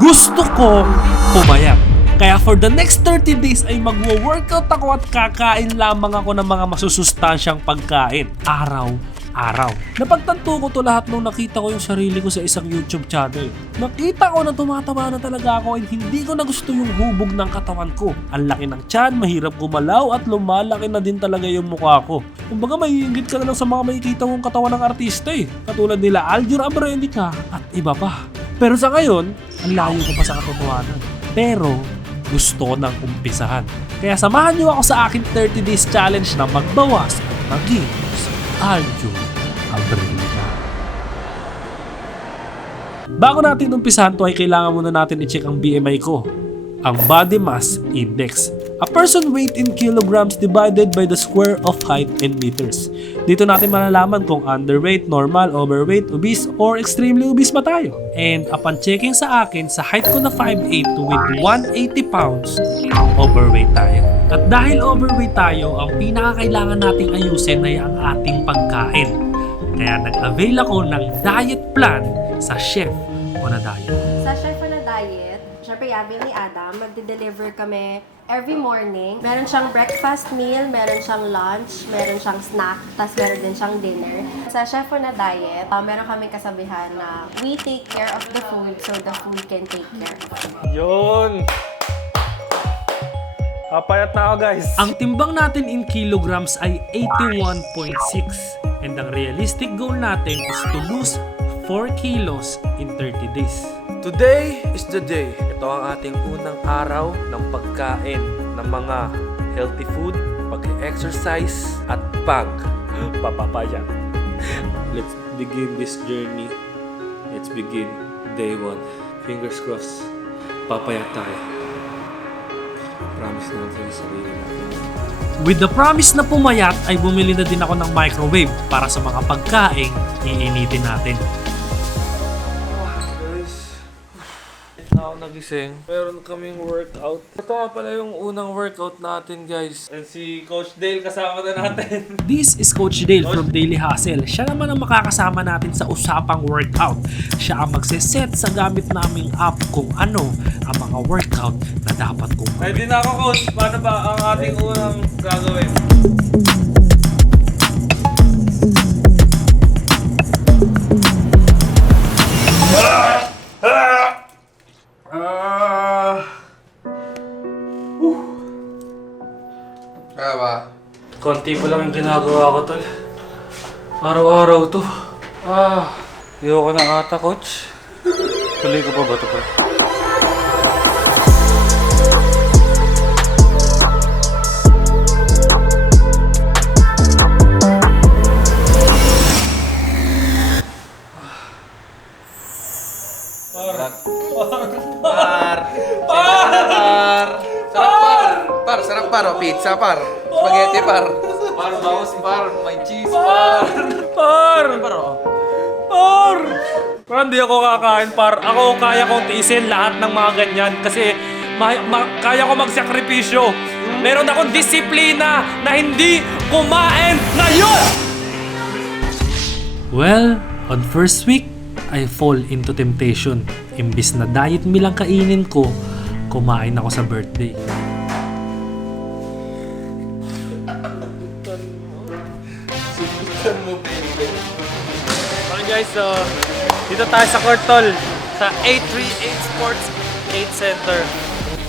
gusto ko pumayat. Kaya for the next 30 days ay magwo-workout ako at kakain lamang ako ng mga masusustansyang pagkain. Araw araw. Napagtanto ko to lahat nung nakita ko yung sarili ko sa isang YouTube channel. Nakita ko na tumataba na talaga ako and hindi ko na gusto yung hubog ng katawan ko. Ang laki ng tiyan, mahirap gumalaw at lumalaki na din talaga yung mukha ko. Kumbaga may ka na lang sa mga makikita mong katawan ng artista eh. Katulad nila Aljur Abrenica at iba pa. Pero sa ngayon, ang layo ko pa sa katotohanan. Pero gusto ko nang umpisahan. Kaya samahan niyo ako sa aking 30 days challenge na magbawas at maging Aljur Abrenica. Bago natin umpisahan to ay kailangan muna natin i-check ang BMI ko. Ang Body Mass Index. A person weight in kilograms divided by the square of height in meters. Dito natin malalaman kung underweight, normal, overweight, obese, or extremely obese ba tayo. And upon checking sa akin, sa height ko na 5'8 with 180 pounds, overweight tayo. At dahil overweight tayo, ang pinakakailangan nating ayusin ay ang ating pagkain. Kaya nag-avail ako ng diet plan sa chef o na diet. Sa Chef on a Diet, syempre yabi ni Adam, magde-deliver kami every morning. Meron siyang breakfast meal, meron siyang lunch, meron siyang snack, tas meron din siyang dinner. Sa Chef on a Diet, uh, meron kaming kasabihan na we take care of the food so the food can take care of us. Yun! Papayat na ako guys. Ang timbang natin in kilograms ay 81.6 and ang realistic goal natin is to lose 4 kilos in 30 days. Today is the day. Ito ang ating unang araw ng pagkain ng mga healthy food, pag-exercise, at pag papapayat. Let's begin this journey. Let's begin day one. Fingers crossed. Papayat tayo. Promise natin sa sarili natin. With the promise na pumayat ay bumili na din ako ng microwave para sa mga pagkain iinitin natin. Nagising. Meron kaming workout. Ito nga pala yung unang workout natin, guys. And si Coach Dale kasama na natin. This is Coach Dale from Daily Hustle. Siya naman ang makakasama natin sa usapang workout. Siya ang magseset sa gamit naming app kung ano ang mga workout na dapat kong gawin. Ready na ako, Coach. Paano ba ang ating unang gagawin? Konti pa lang yung ginagawa ko, tol. Araw-araw to. Ah, ayoko na ata, coach. Tuloy ko pa ba ito, pa? Par! Par! Sarap par! Par, sarap par. O, pizza par. Spaghetti par. Par, bangus par. May cheese par. Par! Par, o. Par! Parang hindi ako kakain, par. Ako kaya kong tiisin lahat ng mga ganyan kasi ma- ma- kaya ko magsakripisyo. Meron akong disiplina na hindi kumain ngayon! Well, on first week, I fall into temptation. Imbis na diet meal ang kainin ko, kumain ako sa birthday. So dito tayo sa Cortol sa 838 Sports 8 Center.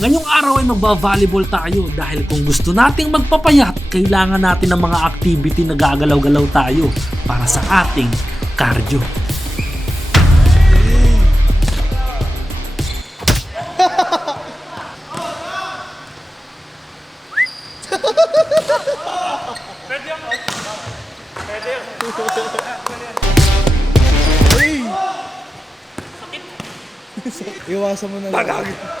Ngayong araw ay magba-volleyball tayo dahil kung gusto nating magpapayat, kailangan natin ng mga activity na gagalaw-galaw tayo para sa ating cardio. Iwasan mo na lang. Pinakitaan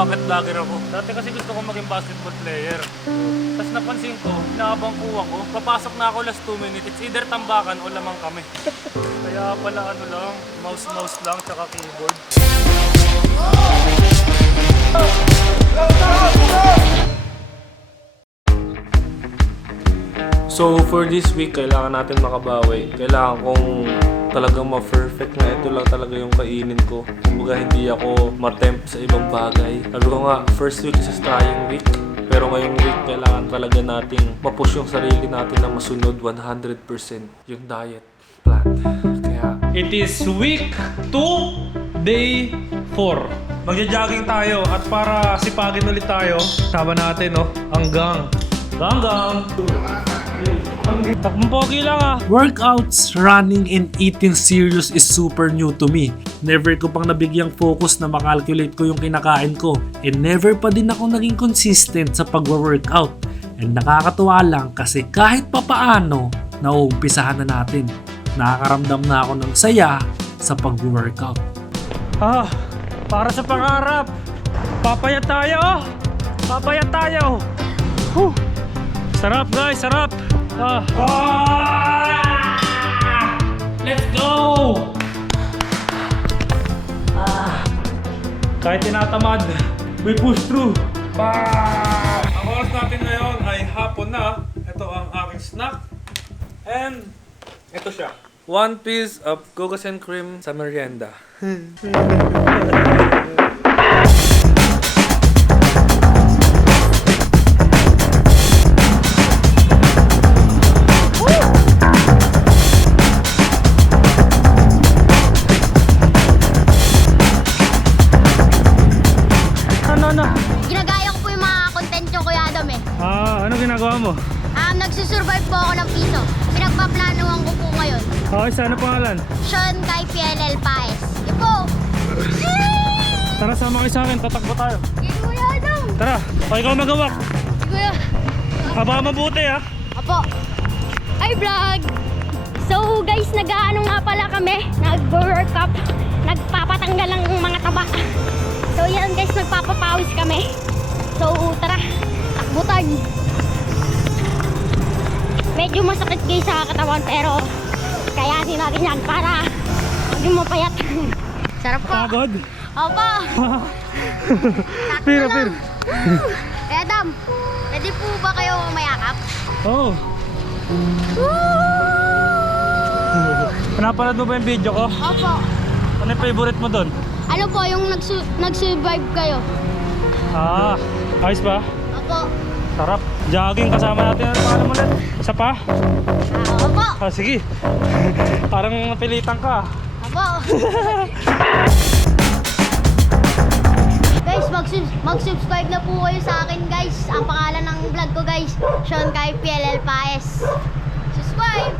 bakit vlogger ako. Dati kasi gusto ko maging basketball player. Tapos napansin ko, inaabang kuha ko, papasok na ako last 2 minutes, it's either tambakan o lamang kami. Kaya pala ano lang, mouse-mouse lang tsaka keyboard. So for this week, kailangan natin makabawi. Kailangan kong talagang ma-perfect na ito lang talaga yung kainin ko. Kumbaga hindi ako matempt sa ibang bagay. Sabi ko nga, first week is a trying week. Pero ngayong week, kailangan talaga nating mapush yung sarili natin na masunod 100% yung diet plan. Kaya... It is week 2, day 4. Magja-jogging tayo at para sipagin ulit tayo, sama natin, no? Hanggang... Hanggang... Takbong pogi lang ah. Workouts, running, and eating serious is super new to me. Never ko pang nabigyang focus na makalculate ko yung kinakain ko. And never pa din ako naging consistent sa pagwa-workout. And nakakatuwa lang kasi kahit papaano, nauumpisahan na natin. Nakakaramdam na ako ng saya sa pag-workout. Ah, para sa pangarap. Papayat tayo! Papayat tayo! Whew. Sarap guys, sarap! Ah. Let's go! Ah. Kahit tinatamad, we push through. Ah. Ang oras natin ngayon ay hapon na. Ito ang aking snack. And ito siya. One piece of and cream sa merienda. Ginagaya ko po yung mga content nyo, Kuya Adam eh. Ah, ano ginagawa mo? Um, nagsusurvive po ako ng piso. Pinagpaplanuhan ko po ngayon. Okay, sa ano pangalan? Sean kay PLL Paes. Yun po. Tara, sama kayo sa akin. Tatakbo tayo. Yun, Kuya Adam. Tara, o ikaw magawak. Kuya. Haba mabuti ah. Apo. Ay, vlog. So, guys, nag-ano nga pala kami. Nag-work up. Nagpapatanggal ng mga taba. So, yan guys, nagpapapawis kami. So, tara. Takbutan. Medyo masakit guys sa katawan pero kayanin natin yan para maging mapayat. Sarap po. Pagod. Opo. Piro, piro. Eh, Adam, ready po ba kayo mayakap? Oh. Pinapanood mo ba yung video ko? Opo. Ano yung favorite mo doon? Ano po yung nagsu- nag-survive kayo? Ah, ayos ba? Opo. Sarap. Jogging kasama natin. Ano pangalan mo ulit? Isa pa? Ah, opo. Ah, sige. Parang napilitan ka. Opo. guys, mag- mag-subscribe na po kayo sa akin guys. Ang pangalan ng vlog ko guys, Sean Kai PLL Paes. Subscribe!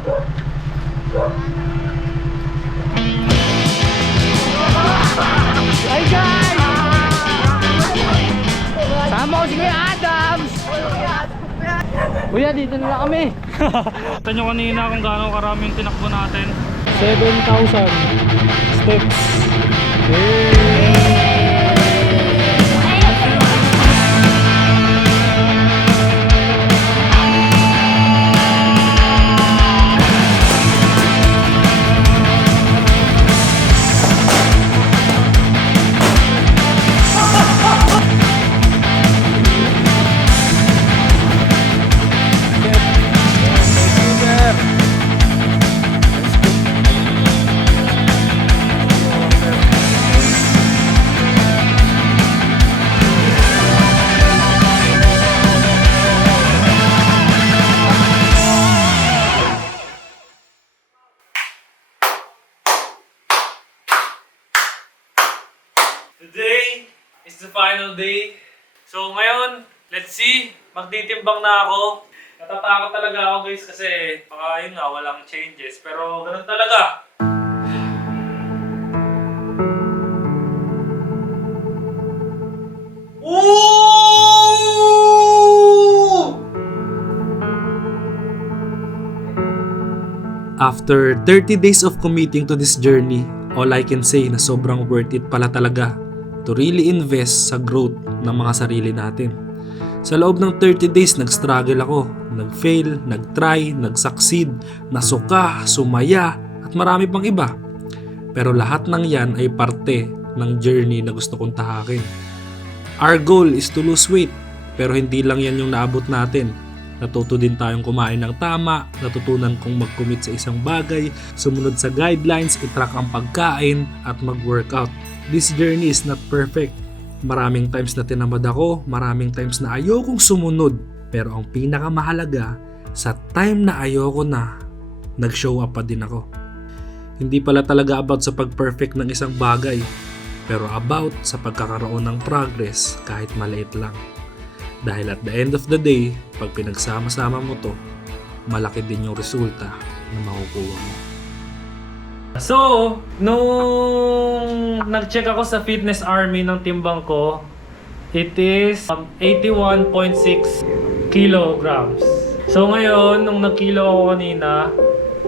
Ito nyo kanina kung gaano karami yung tinakbo natin. 7,000 steps. Today is the final day. So ngayon, let's see. Magtitimbang na ako. Natatakot talaga ako guys kasi baka yun nga, walang changes. Pero ganun talaga. After 30 days of committing to this journey, all I can say na sobrang worth it pala talaga to really invest sa growth ng mga sarili natin. Sa loob ng 30 days, nag-struggle ako. Nag-fail, nag-try, nag-succeed, nasuka, sumaya, at marami pang iba. Pero lahat ng yan ay parte ng journey na gusto kong tahakin. Our goal is to lose weight, pero hindi lang yan yung naabot natin. Natuto din tayong kumain ng tama, natutunan kong mag-commit sa isang bagay, sumunod sa guidelines, itrack ang pagkain, at mag-workout. This journey is not perfect. Maraming times na tinamad ako, maraming times na ayokong sumunod. Pero ang pinakamahalaga, sa time na ayoko na, nag-show up pa din ako. Hindi pala talaga about sa pag-perfect ng isang bagay, pero about sa pagkakaroon ng progress kahit maliit lang. Dahil at the end of the day, pag pinagsama-sama mo to, malaki din yung resulta na makukuha mo. So, nung nag-check ako sa fitness army ng timbang ko, it is um, 81.6 kilograms. So ngayon, nung nag-kilo ako kanina,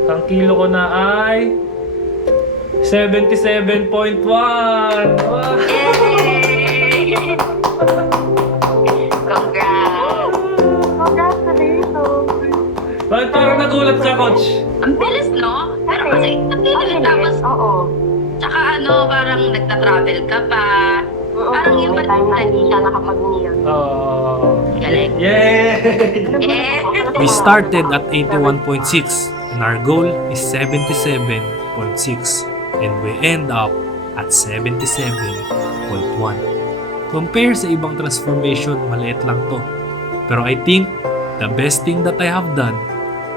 ang kilo ko na ay 77.1! Wow! nagulat ka, coach? Ang bilis, no? Pero kasi, nagtitigil tapos, Oo. tsaka ano, parang nagta-travel ka pa. Parang yung May time na hindi siya nakapag-meal. Oh. Galing. Yay! Yeah. We started at 81.6 and our goal is 77.6 and we end up at 77.1. Compare sa ibang transformation, maliit lang to. Pero I think the best thing that I have done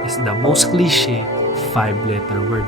is the most cliche five-letter word.